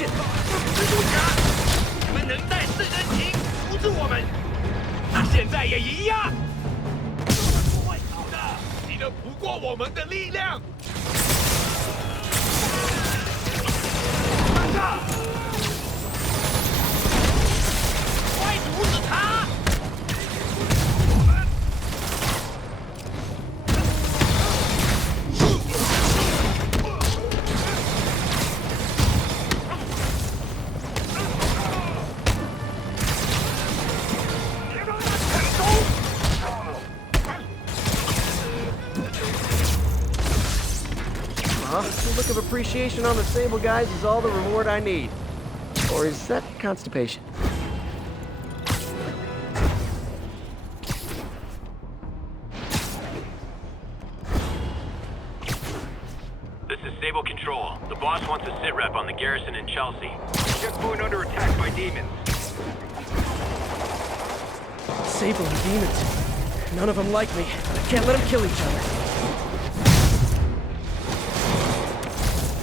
见到蜘蛛侠，你们能带世人情扶持我们，那现在也一样。不会好的，敌人不过我们的力量。上上，快阻止他！ The look of appreciation on the Sable guys is all the reward I need. Or is that constipation? This is Sable Control. The boss wants a sit rep on the garrison in Chelsea. Checkpoint under attack by demons. Sable and demons. None of them like me. I can't let them kill each other.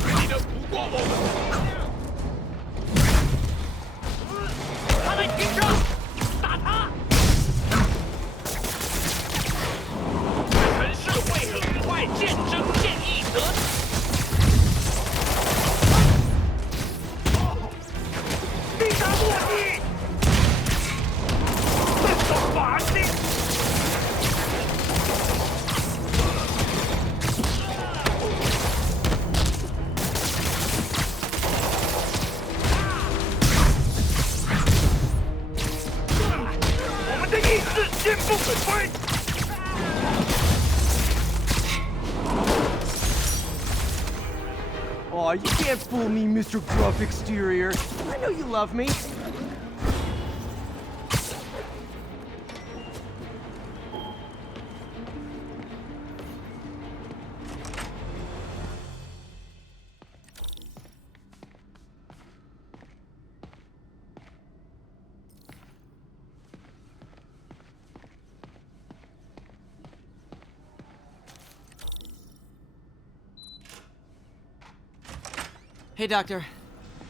敌人不过我们，他在停车，打他！城市会很快见真见义得。必杀落地，这种法器。 坚不可摧！ Aw, you can't fool me, Mr. Gruff Exterior. I know you love me. Hey, Doctor.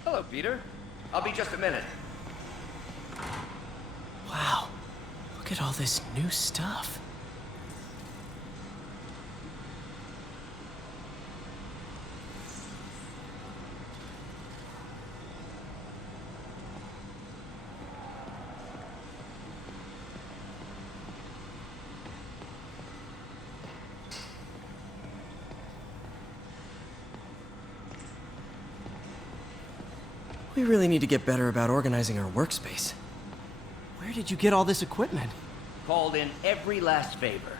Hello, Peter. I'll be just a minute. Wow. Look at all this new stuff. We really need to get better about organizing our workspace. Where did you get all this equipment? Called in every last favor.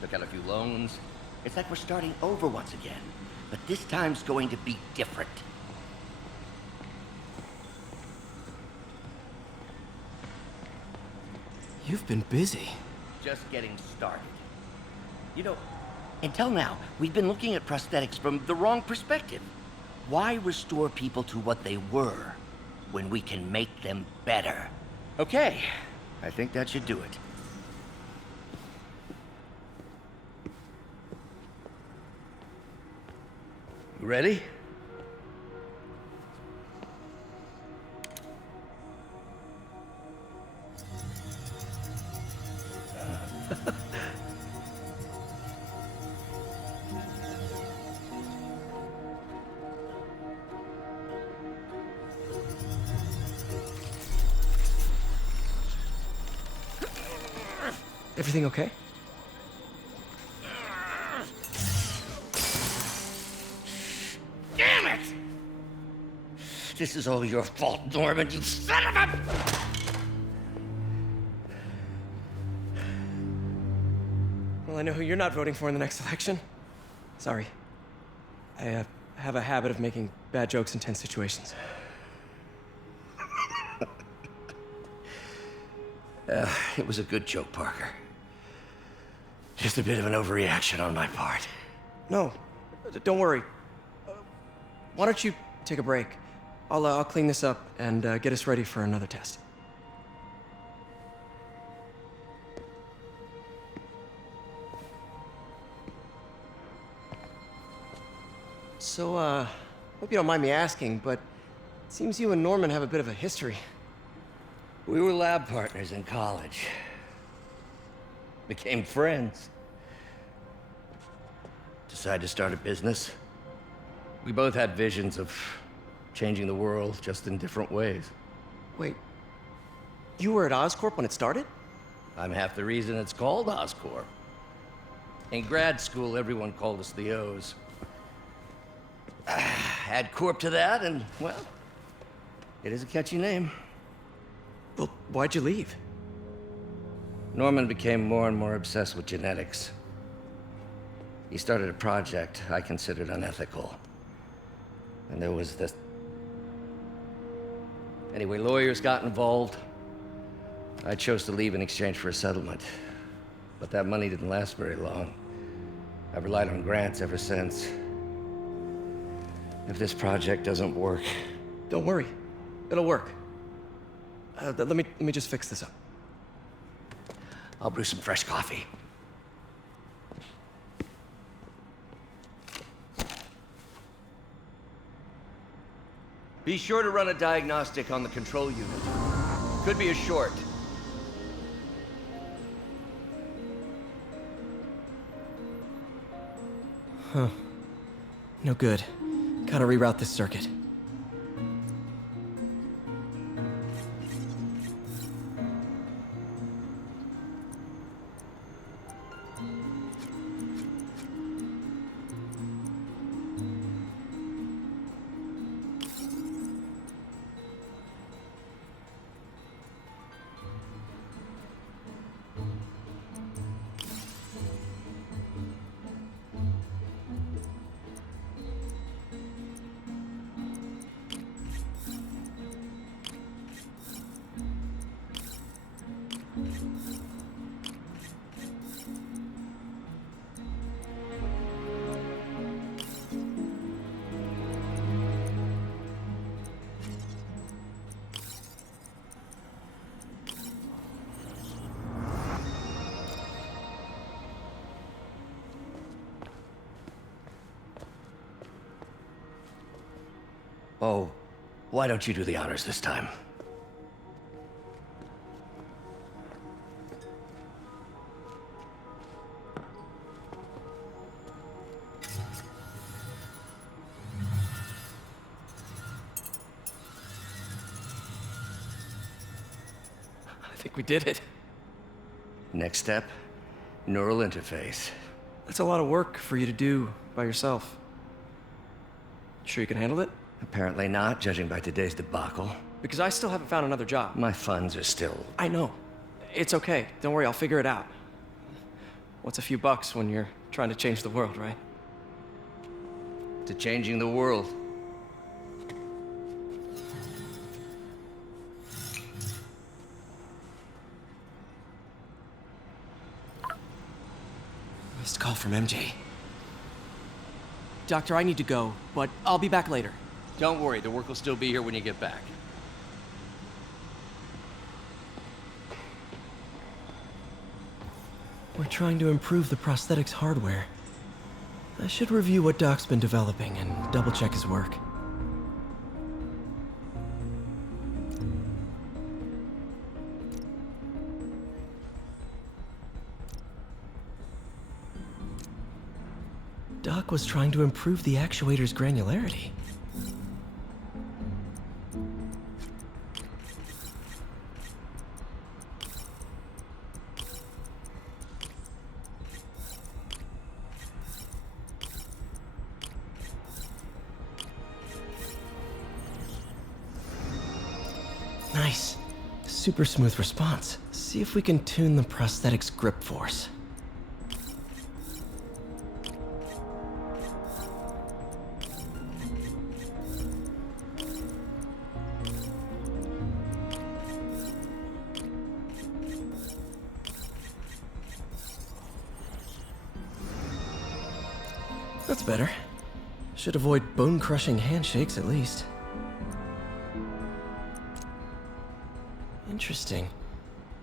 Took out a few loans. It's like we're starting over once again. But this time's going to be different. You've been busy. Just getting started. You know, until now, we've been looking at prosthetics from the wrong perspective. Why restore people to what they were when we can make them better? Okay, I think that should do it. Ready? Everything okay? Damn it! This is all your fault, Norman, you son of a... Well, I know who you're not voting for in the next election. Sorry. I have a habit of making bad jokes in tense situations. It was a good joke, Parker. Just a bit of an overreaction on my part. No, don't worry. Why don't you take a break? I'll clean this up and get us ready for another test. So, hope you don't mind me asking, but Seems you and Norman have a bit of a history. We were lab partners in college. Became friends. Decided to start a business. We both had visions of changing the world, just in different ways. Wait, you were at Oscorp when it started? I'm half the reason it's called Oscorp. In grad school, everyone called us the O's. Add Corp to that, and, well, it is a catchy name. Well, why'd you leave? Norman became more and more obsessed with genetics. He started a project I considered unethical. And there was this... Anyway, lawyers got involved. I chose to leave in exchange for a settlement. But that money didn't last very long. I've relied on grants ever since. If this project doesn't work... Don't worry. It'll work. Let me just fix this up. I'll brew some fresh coffee. Be sure to run a diagnostic on the control unit. Could be a short. Huh. No good. Gotta reroute this circuit. Oh, why don't you do the honors this time? I think we did it. Next step, neural interface. That's a lot of work for you to do by yourself. Sure you can handle it? Apparently not, judging by today's debacle. Because I still haven't found another job. My funds are still... I know. It's okay. Don't worry, I'll figure it out. What's a few bucks when you're trying to change the world, right? to changing the world. Missed call from MJ. Doctor, I need to go, but I'll be back later. Don't worry, the work will still be here when you get back. We're trying to improve the prosthetics hardware. I should review what Doc's been developing and double-check his work. Doc was trying to improve the actuator's granularity. Nice. Super smooth response. See if we can tune the prosthetic's grip force. That's better. Should avoid bone-crushing handshakes at least. Interesting.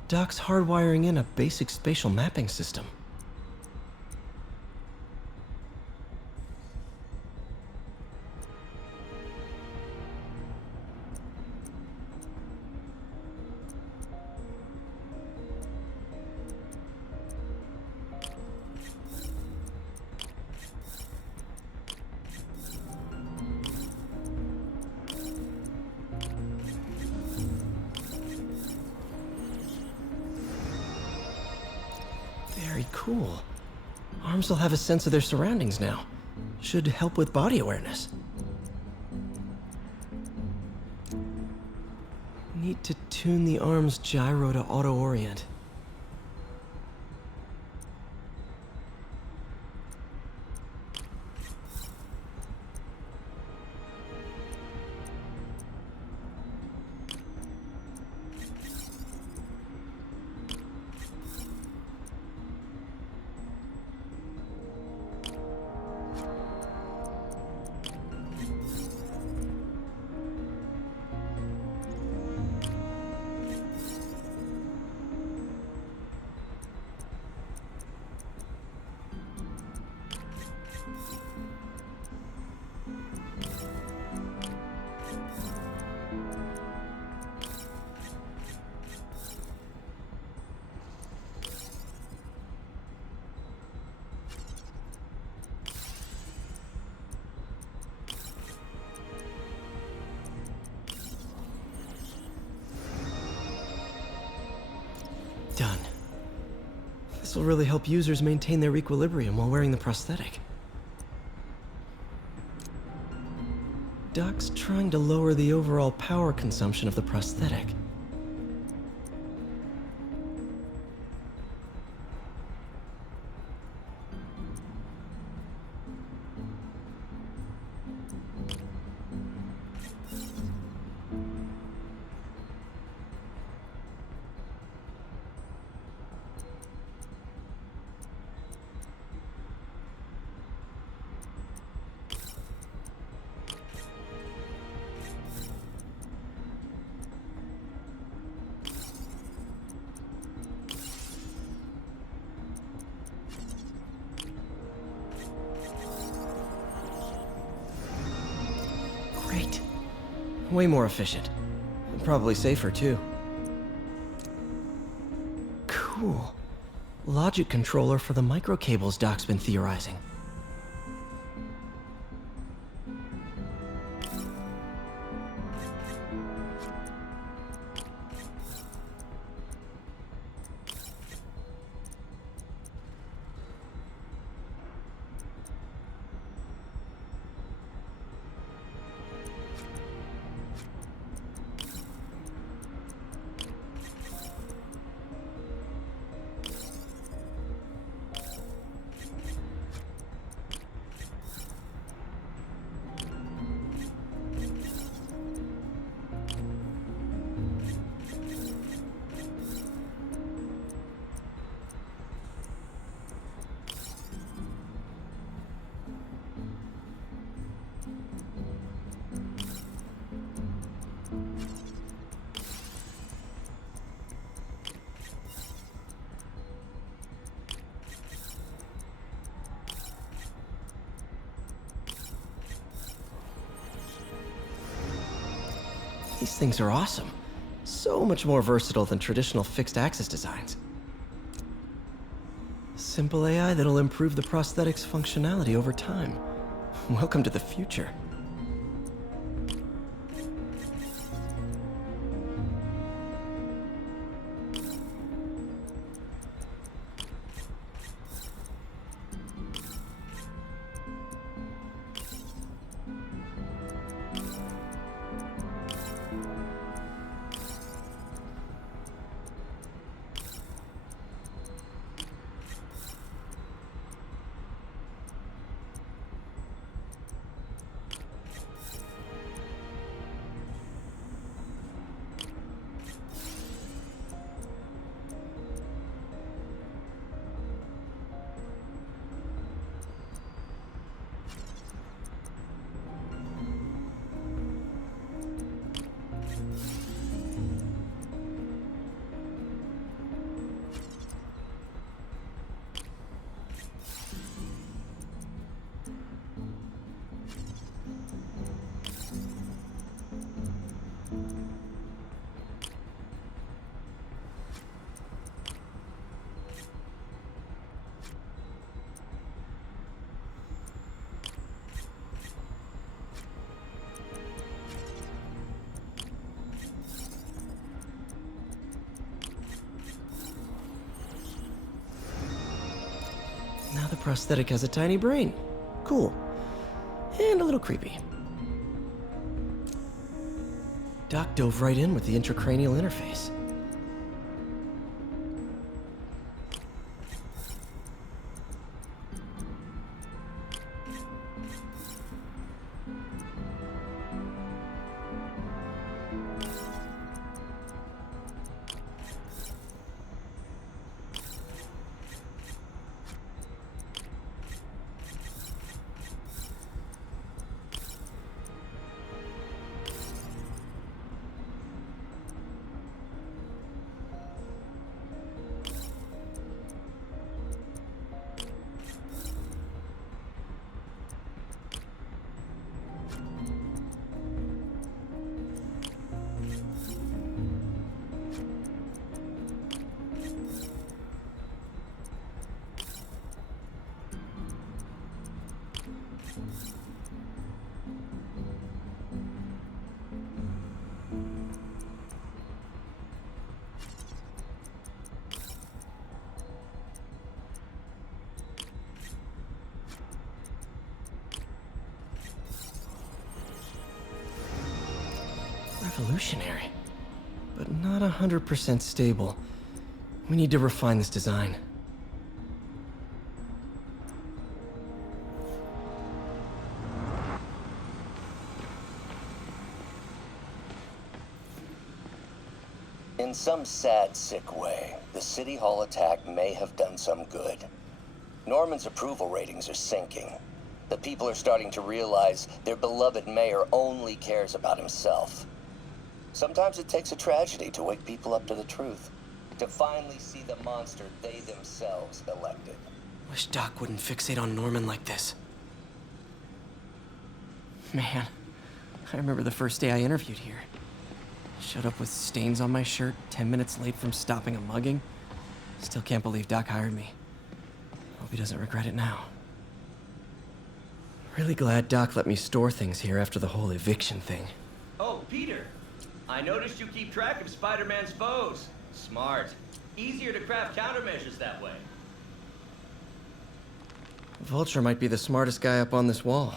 Doc's hardwiring in a basic spatial mapping system. cool. Arms will have a sense of their surroundings now. Should help with body awareness. Need to tune the arm's gyro to auto-orient. Done. This will really help users maintain their equilibrium while wearing the prosthetic. Doc's trying to lower the overall power consumption of the prosthetic. Great. Way more efficient. Probably safer, too. Cool. Logic controller for the microcables Doc's been theorizing. These things are awesome. So much more versatile than traditional fixed-axis designs. Simple AI that'll improve the prosthetic's functionality over time. Welcome to the future. prosthetic has a tiny brain. Cool. And a little creepy. Doc dove right in with the intracranial interface. Revolutionary, but not 100% stable. We need to refine this design. In some sad, sick way, the City Hall attack may have done some good. Norman's approval ratings are sinking. The people are starting to realize their beloved mayor only cares about himself. Sometimes it takes a tragedy to wake people up to the truth, to finally see the monster they themselves elected. Wish Doc wouldn't fixate on Norman like this. Man, I remember the first day I interviewed here. Showed up with stains on my shirt, 10 minutes late from stopping a mugging. Still can't believe Doc hired me. Hope he doesn't regret it now. Really glad Doc let me store things here after the whole eviction thing. Oh, Peter. I noticed you keep track of Spider-Man's foes. Smart. Easier to craft countermeasures that way. Vulture might be the smartest guy up on this wall.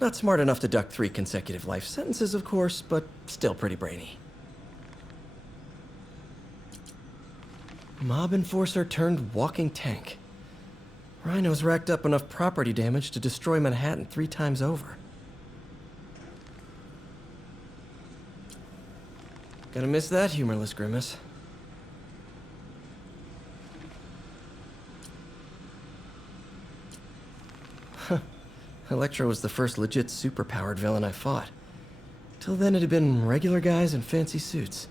Not smart enough to duck 3 consecutive life sentences, of course, but still pretty brainy. Mob enforcer turned walking tank. Rhino's racked up enough property damage to destroy Manhattan 3 times over. Gonna miss that humorless grimace. Electro was the first legit superpowered villain I fought. Till then it had been regular guys in fancy suits.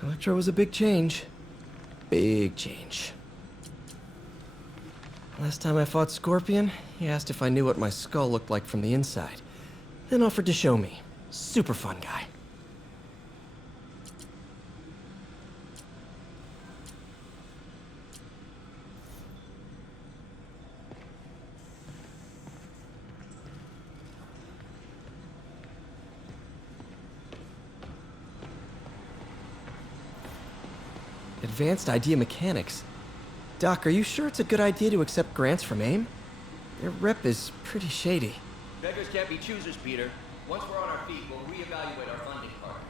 Electro was a big change. Big change. Last time I fought Scorpion, he asked if I knew what my skull looked like from the inside, then offered to show me. Super fun guy. Advanced idea mechanics. Doc, are you sure it's a good idea to accept grants from AIM? Their rep is pretty shady. Beggars can't be choosers, Peter. Once we're on our feet, we'll reevaluate our funding partners.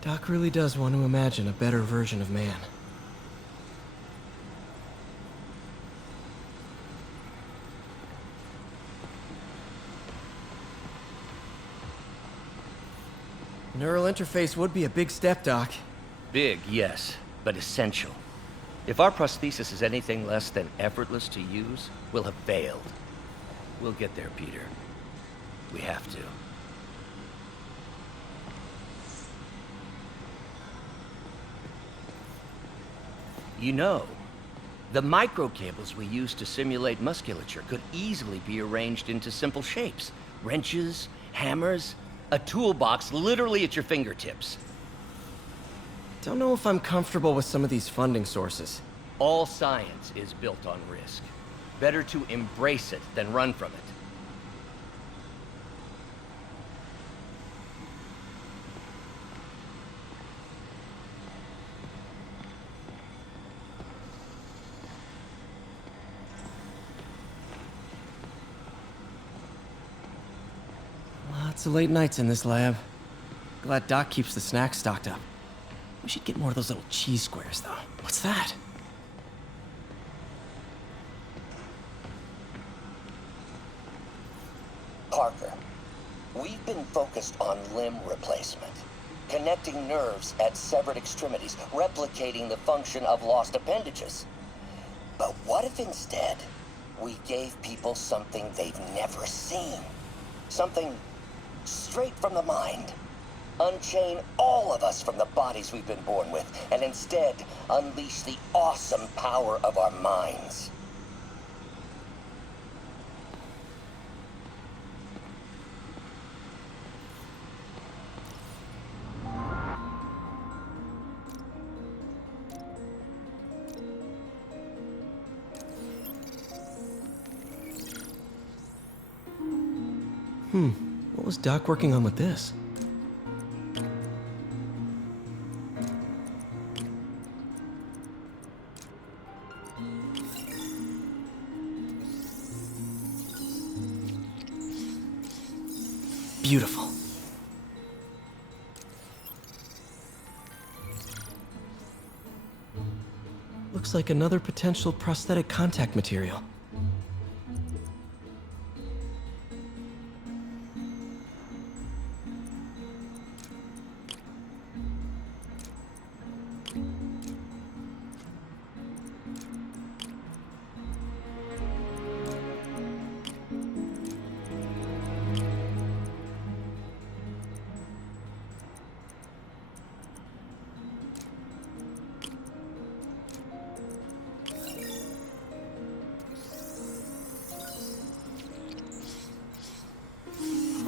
Doc really does want to imagine a better version of man. Neural interface would be a big step, Doc. Big, yes, but essential. If our prosthesis is anything less than effortless to use, we'll have failed. We'll get there, Peter. We have to. You know, the microcables we use to simulate musculature could easily be arranged into simple shapes. Wrenches, hammers, a toolbox literally at your fingertips. Don't know if I'm comfortable with some of these funding sources. All science is built on risk. Better to embrace it than run from it. Lots of late nights in this lab. Glad Doc keeps the snacks stocked up. We should get more of those little cheese squares, though. What's that? Parker, we've been focused on limb replacement, connecting nerves at severed extremities, replicating the function of lost appendages. But what if instead we gave people something they've never seen? Something straight from the mind. Unchain all of us from the bodies we've been born with, and instead unleash the awesome power of our minds. What was Doc working on with this? Beautiful. Looks like another potential prosthetic contact material.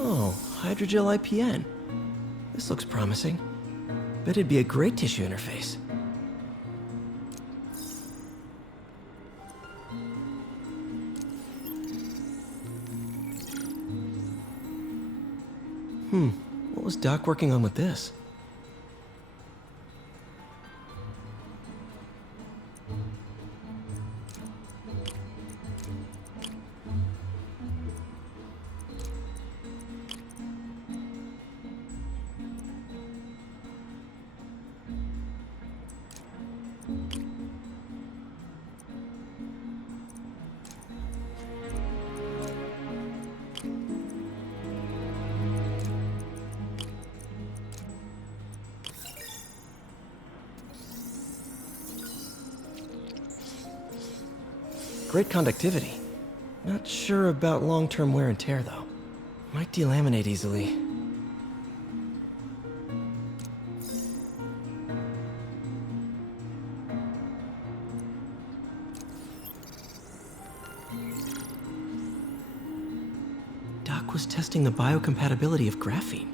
Oh, hydrogel IPN. This looks promising. Bet it'd be a great tissue interface. What was Doc working on with this? Great conductivity. Not sure about long-term wear and tear, though. Might delaminate easily. Doc was testing the biocompatibility of graphene.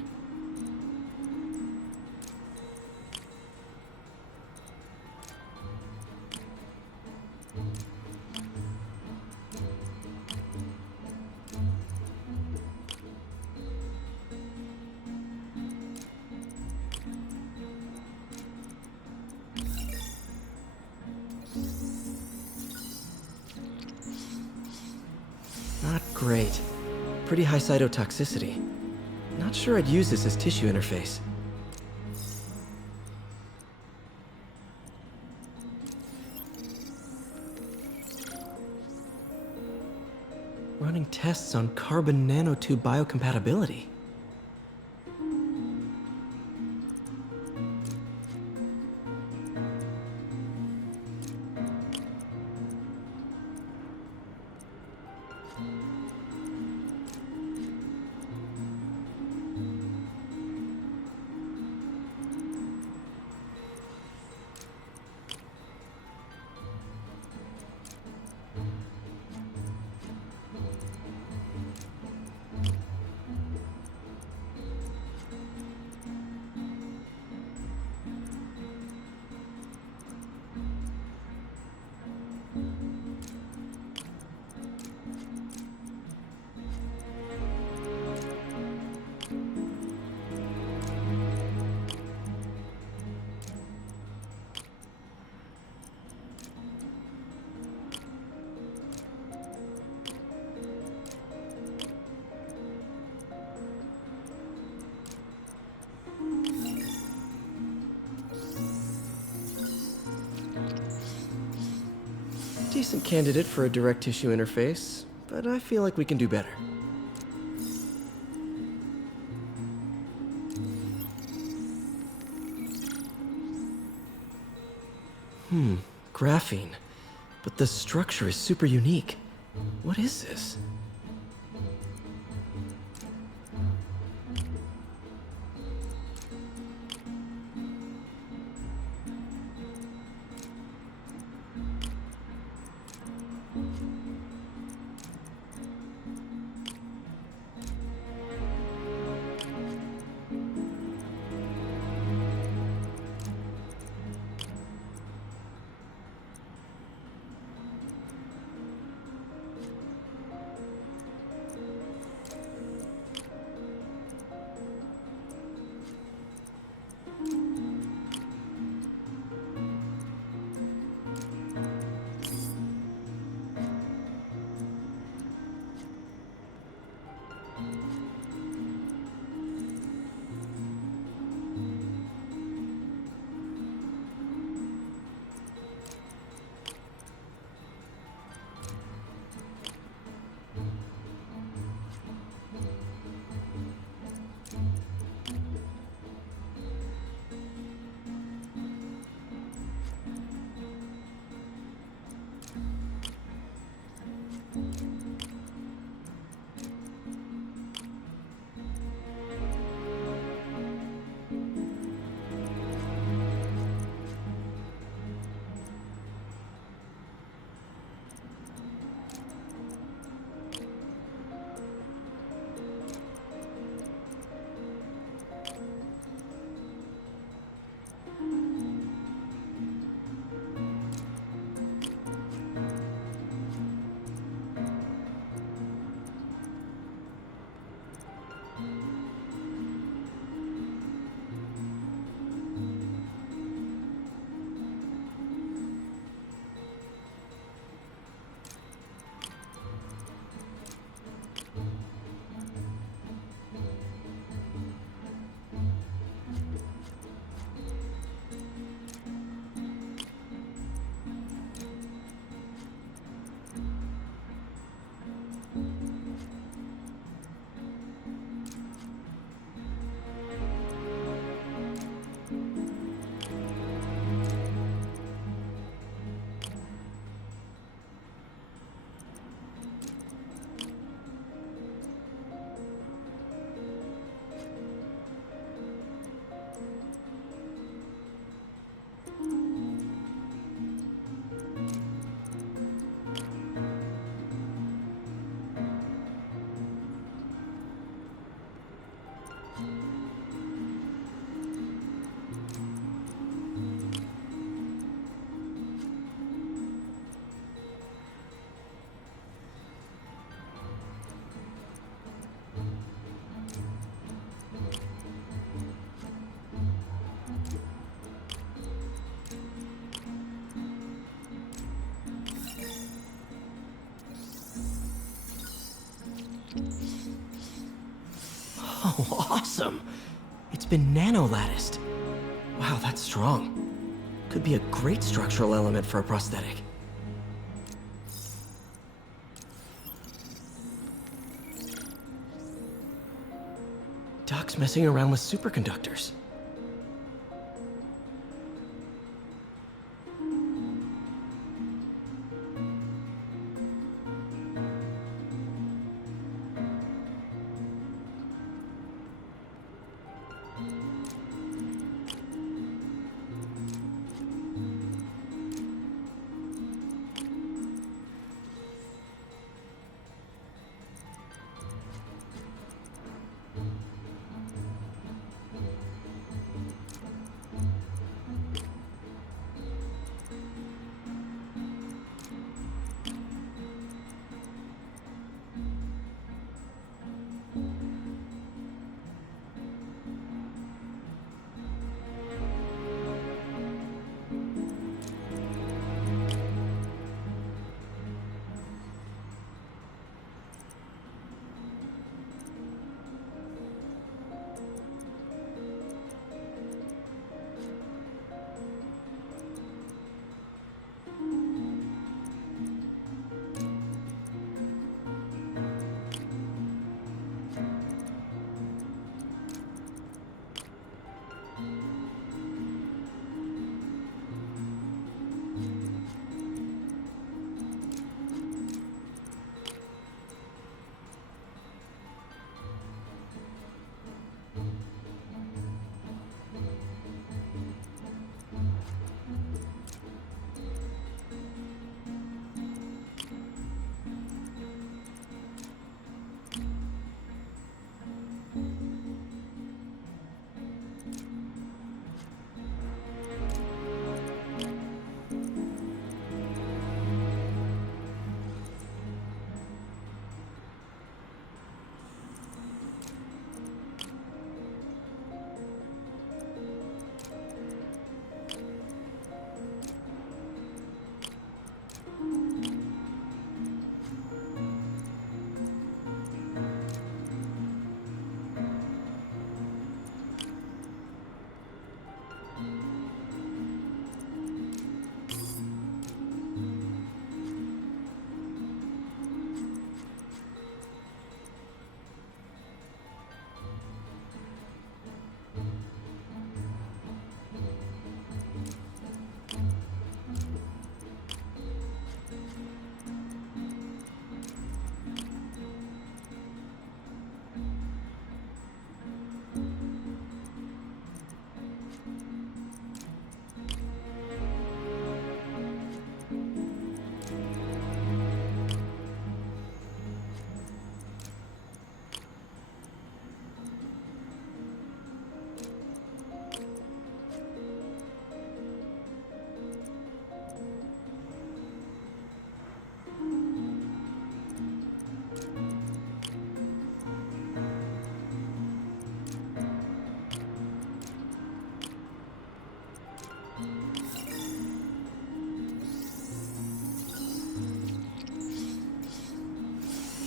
Not great. Pretty high cytotoxicity. Not sure I'd use this as tissue interface. Running tests on carbon nanotube biocompatibility. Decent candidate for a direct tissue interface, but I feel like we can do better. Graphene. But the structure is super unique. What is this? Oh, awesome! It's been nano-latticed. Wow, that's strong. Could be a great structural element for a prosthetic. Doc's messing around with superconductors.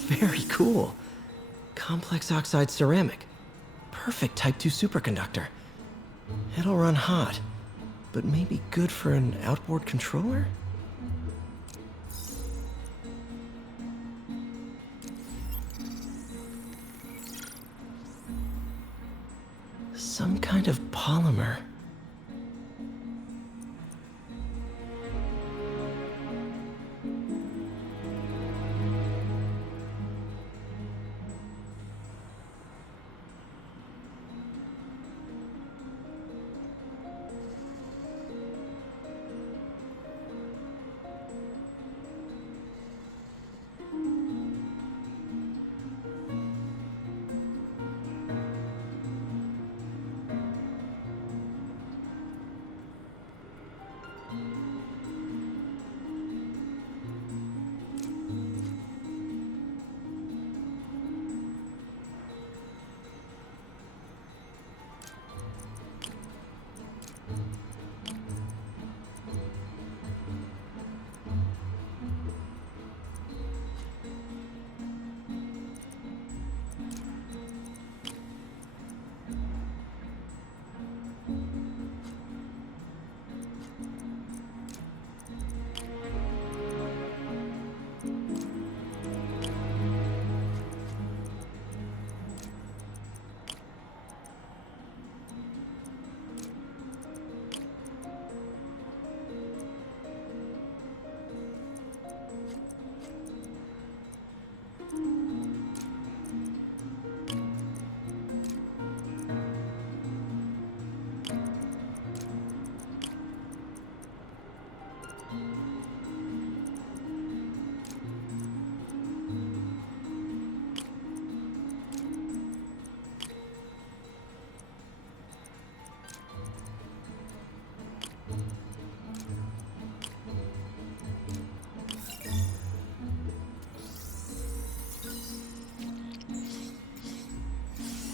Very cool. Complex oxide ceramic. Perfect Type 2 superconductor. It'll run hot, but maybe good for an outboard controller? Some kind of polymer.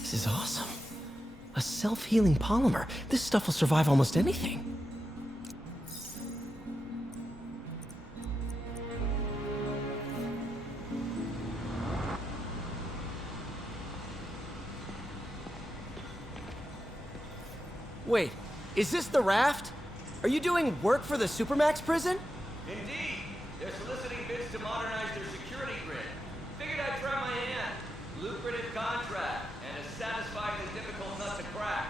This is awesome. A self-healing polymer. This stuff will survive almost anything. Wait, is this the raft? Are you doing work for the Supermax prison? Indeed. They're soliciting bids to modernize their security grid. Figured I'd try my hand. Lucrative contract, and a satisfyingly difficult nut to crack.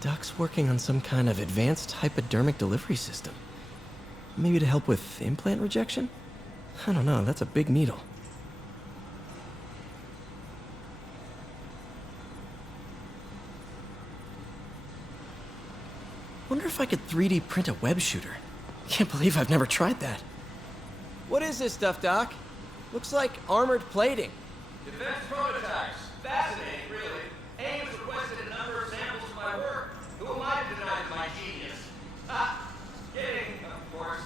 Doc's working on some kind of advanced hypodermic delivery system. Maybe to help with implant rejection? I don't know, that's a big needle. Wonder if I could 3D print a web shooter. Can't believe I've never tried that. What is this stuff, Doc? Looks like armored plating. Defense prototypes. Fascinating, really. AIM has requested a number of samples of my work. Who am I to deny my genius? Ha! Kidding, of course.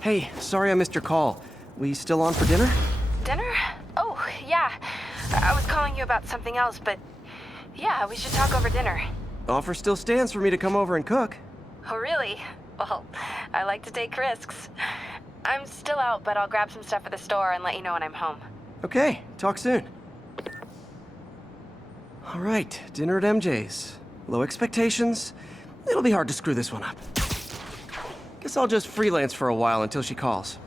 Hey, sorry I missed your call. We still on for dinner? Dinner? Oh, yeah. I was calling you about something else, but yeah, we should talk over dinner. Offer still stands for me to come over and cook. Oh, really? Well, I like to take risks. I'm still out, but I'll grab some stuff at the store and let you know when I'm home. Okay, talk soon. All right, dinner at MJ's. Low expectations. It'll be hard to screw this one up. Guess I'll just freelance for a while until she calls.